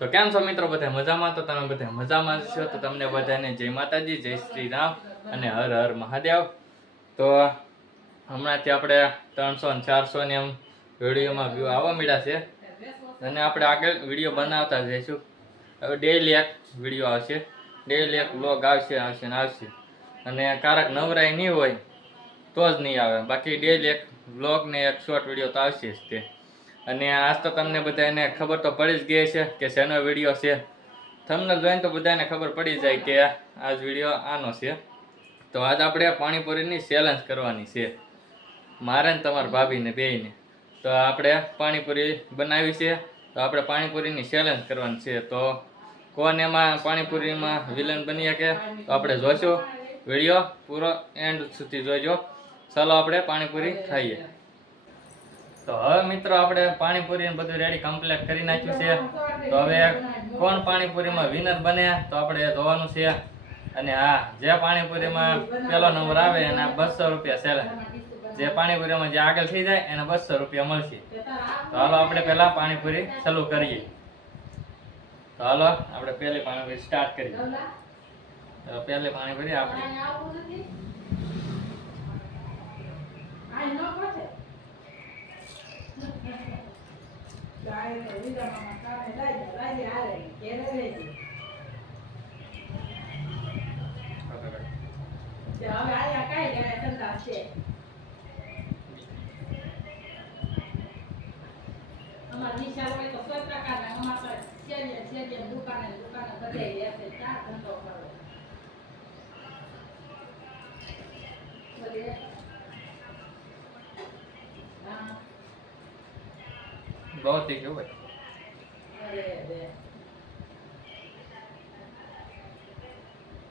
તો કેમ છો મિત્રો બધા મજામાં? તો તમે બધા મજામાં છો? તો તમને બધાને જય માતાજી, જય શ્રી રામ અને હર હર મહાદેવ. તો હમણાંથી આપણે ત્રણસો ને ચારસો ને એમ વિડીયોમાં વ્યૂ આવવા મળ્યા છે. અને આપણે આગળ વીડિયો બનાવતા જઈશું. હવે ડેઈલી એક વીડિયો આવશે. ડેઈલી એક બ્લોગ આવશે આવશે ને આવશે. અને કારક નવરાય નહીં હોય, તો જ નહીં આવે. બાકી ડેઈલી એક બ્લોગ ને એક શોર્ટ વીડિયો તો આવશે જ તે. અને આજ તો તમને બધાને ખબર તો પડી જ ગઈ છે કે શેનો વીડિયો છે. તમને જોઈને તો બધાને ખબર પડી જાય કે આજ વીડિયો આનો છે. તો આજ આપણે પાણીપુરીની ચેલેન્જ કરવાની છે. મારે ને તમારા ભાભીને બેયને તો આપણે પાણીપુરી બનાવી છે. તો આપણે પાણીપુરીની ચેલેન્જ કરવાની છે. તો કોણ એમાં પાણીપુરીમાં વિલન બની શકે તો આપણે જોઈશું. વીડિયો પૂરો એન્ડ સુધી જોઈજો. ચાલો આપણે પાણીપુરી ખાઈએ. તો હવે મિત્રો આપણે પાણીપુરી બધું રેડી કમ્પ્લીટ કરી નાખ્યું છે. તો હવે કોણ પાણીપુરીમાં વિનર બને તો આપણે ધોવાનું છે. અને હા જે પાણીપુરીમાં પહેલો નંબર આવે એના બસો રૂપિયા સેલ. જે પાણીપુરીમાં જે આગળ થઈ જાય એને બસો રૂપિયા મળશે. તો હાલો આપણે પહેલાં પાણીપુરી ચાલુ કરીએ. તો હાલો આપણે પહેલી પાણીપુરી સ્ટાર્ટ કરીએ. તો પહેલી પાણીપુરી આપણી જાય હવે આયા કઈ છે અમારા નિશાળ હોય તો કોઈ પ્રકારના અમારા છેલ્લે છેલ્લે દુકાને દુકાને બધે રહેશે ક્યાં ધંધો કરવો બહુ એવું ભાઈ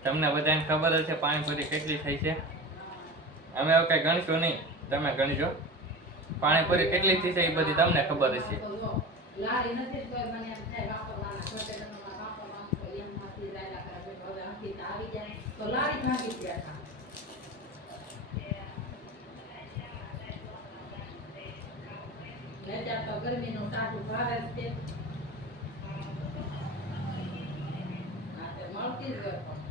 તમને બધાને ખબર છે પાણીપુરી કેટલી થઈ છે? અમે હવે કઈ ગણશું નહીં. તમે ગણજો. પાણીપુરી કેટલી થઈ છે એ બધી તમને ખબર હશે. તો લારી ભાગી થાય વાપરવાના ખોટેલમાં વાપરવાનું તો એમમાંથી રાયલા કરે બેઠો હવે અંકિત આવી જાય તો લારી ભાગી જ બેઠા નહીંતર તો ગરમીનું ટાઢું ભારે જ છે હા, તે મળતી જ હોય પણ.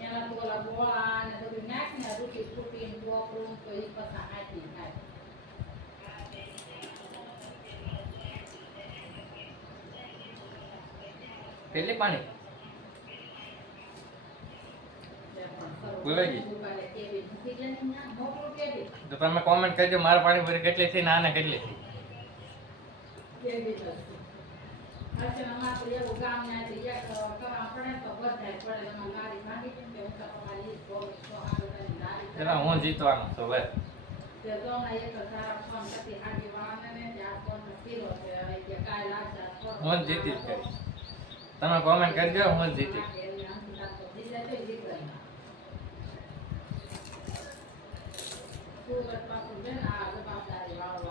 એના તો ઓલા ગોળા ને બધું નાખીને રૂટી ફૂટી ને ટોપરું તો ઈ પાછા હાથી થાય કેટલી પાણી બોલાઈ ગઈ? તો તમે કોમેન્ટ કરજો મારા પાણીપુરી કેટલી થઈ ને આને કેટલી થઈ એમાં હું જીતવાનો છું હવે હું જ જીતી જ કરીશ તમે કોમેન્ટ કરજો હું જીતી. બસો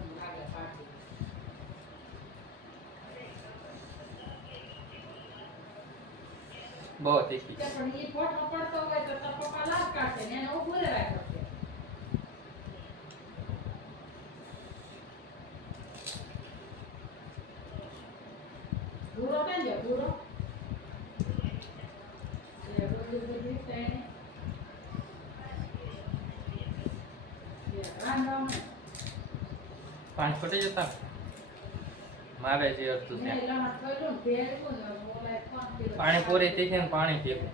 બહુ તીખી પણ ઈ ફોટો પડતો હોય તો તારા પપ્પા લાભ કાઢશે ને એને ઊભું રહેવાય કરશે. ભૂરો કેજો, ભૂરો. એટલે બધું બધું તેને. એ રાંધવામાં પાંચ ફૂટી જતા મારે જે હતું છે પાણી પૂરી થઈ છે ને ને પાણી તીખું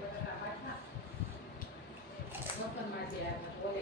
વતનમાંથી આવ્યા તો ઓલે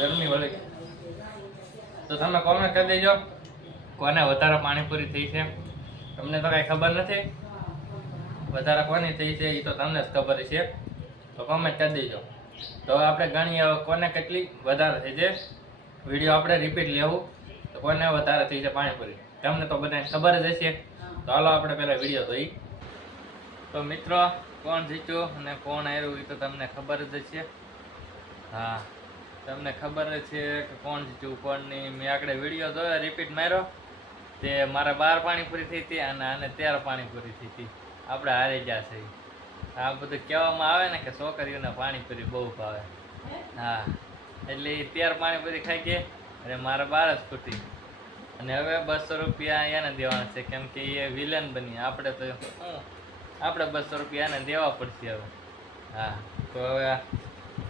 ગરમી વળે. તો તમે કોમેન્ટ કરી દેજો, કોને વધારે પાણીપુરી થઈ છે. તમને તો કાંઈ ખબર નથી. વધારે કોની થઈ છે એ તો તમને જ ખબર છે. તો કોમેન્ટ કરી દેજો. તો આપણે ગણીએ કોને કેટલી વધારે થઈ છે. વીડિયો આપણે રિપીટ લેવું. તો કોને વધારે થઈ છે પાણીપુરી. તમને તો બધાને ખબર જ હશે. તો હાલો આપણે પહેલાં વીડિયો જોઈ. તો મિત્રો, કોણ જીત્યું અને કોણ આવ્યું એ તો તમને ખબર જ હશે. હા. તમને ખબર છે કે કોણ જીત્યું કોણ નહીં મેં આગળ વીડિયો જોયો રિપીટ માર્યો. તે મારે બાર પાણીપુરી થઈ હતી અને આને તેર પાણીપુરી થઈ હતી. આપણે હારી ગયા છે આ બધું કહેવામાં આવે ને કે છોકરીઓને પાણીપુરી બહુ ભાવે. હા, એટલે એ તેર પાણીપુરી ખાઈ ગઈ અને મારે બાર જ ખૂટી. અને હવે બસો રૂપિયા એને દેવાના છે. કેમ કે એ વિલન બની. આપણે તો આપણે બસો રૂપિયા એને દેવા પડશે હવે. હા, તો હવે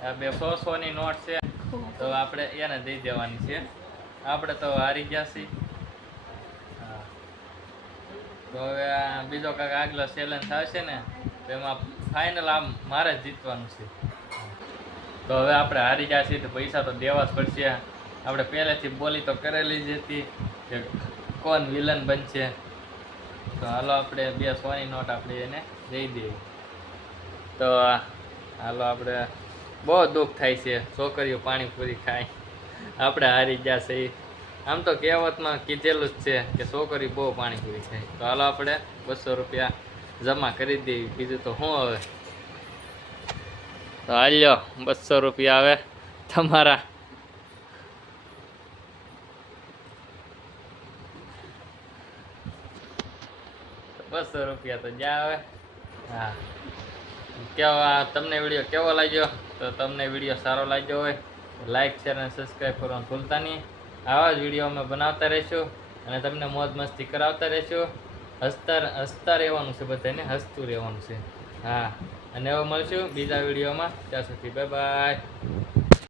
આ બે સો સોની નોટ છે. તો આપણે એને દઈ દેવાની છે. આપણે તો હારી ગયા છીએ. તો હવે બીજો કાંઈક આગલો ચેલેન્જ થશે ને, તો એમાં ફાઇનલ આમ મારે જ જીતવાનું છે. તો હવે આપણે હારી ગયા છીએ, તો પૈસા તો દેવા જ પડશે. આપણે પહેલેથી બોલી તો કરેલી જ હતી કે કોણ વિલન બનશે. તો હાલો આપણે બે સોની નોટ આપણે એને દઈ દઈએ. તો હાલો આપણે બહુ દુઃખ થાય છે. છોકરીઓ પાણીપુરી ખાય. આપણે હારી ગયા આમ તો કહેવતમાં કીધેલું જ છે કે છોકરી બહુ પાણીપુરી ખાય. તો હાલો આપણે બસો રૂપિયા જમા કરી દેવી. બીજું તો શું હવે? તો હાલ્યો, બસો રૂપિયા આવે તમારા. બસો રૂપિયા તો જ્યાં આવે હા. કેવા તમને વીડિયો કેવો લાગ્યો? તો તમને વીડિયો સારો લાગ્યો હોય લાઇક શેર અને સબસ્ક્રાઈબ કરવાનું ભૂલતા નહીં. આવા જ વીડિયો અમે બનાવતા રહીશું અને તમને મોજ મસ્તી કરાવતા રહીશું. હસતા હસતા રહેવાનું છે બધાને, હસતું રહેવાનું છે. હા, અને હવે મળશું બીજા વિડીયોમાં. ત્યાં સુધી બાય બાય